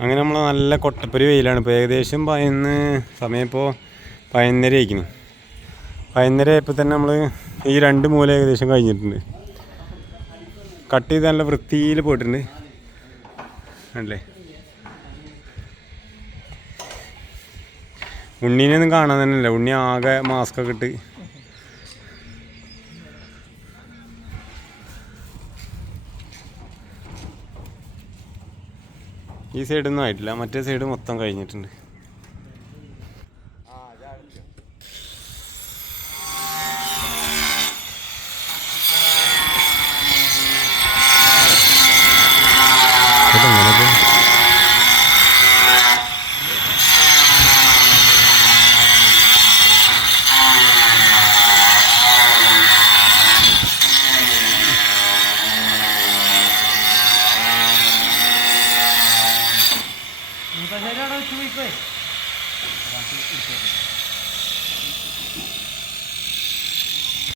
അങ്ങനെ നമ്മൾ നല്ല കൊട്ടപ്പൊരി വെയിലാണ്. ഇപ്പോൾ ഏകദേശം സമയം ഇപ്പോൾ 11:30 ആയിരിക്കുന്നു. 11:30 ആയപ്പോൾ തന്നെ നമ്മൾ ഈ 2 മൂല ഏകദേശം കഴിഞ്ഞിട്ടുണ്ട്. കട്ട് ചെയ്ത് നല്ല വൃത്തിയിൽ പോയിട്ടുണ്ട് അല്ലേ. ഉണ്ണീനെയൊന്നും കാണാൻ തന്നെ ഇല്ല. ഉണ്ണി ആകെ മാസ്കൊക്കെ ഇട്ട് ഈ സൈഡൊന്നും ആയിട്ടില്ല, മറ്റേ സൈഡ് മൊത്തം കഴിഞ്ഞിട്ടുണ്ട്.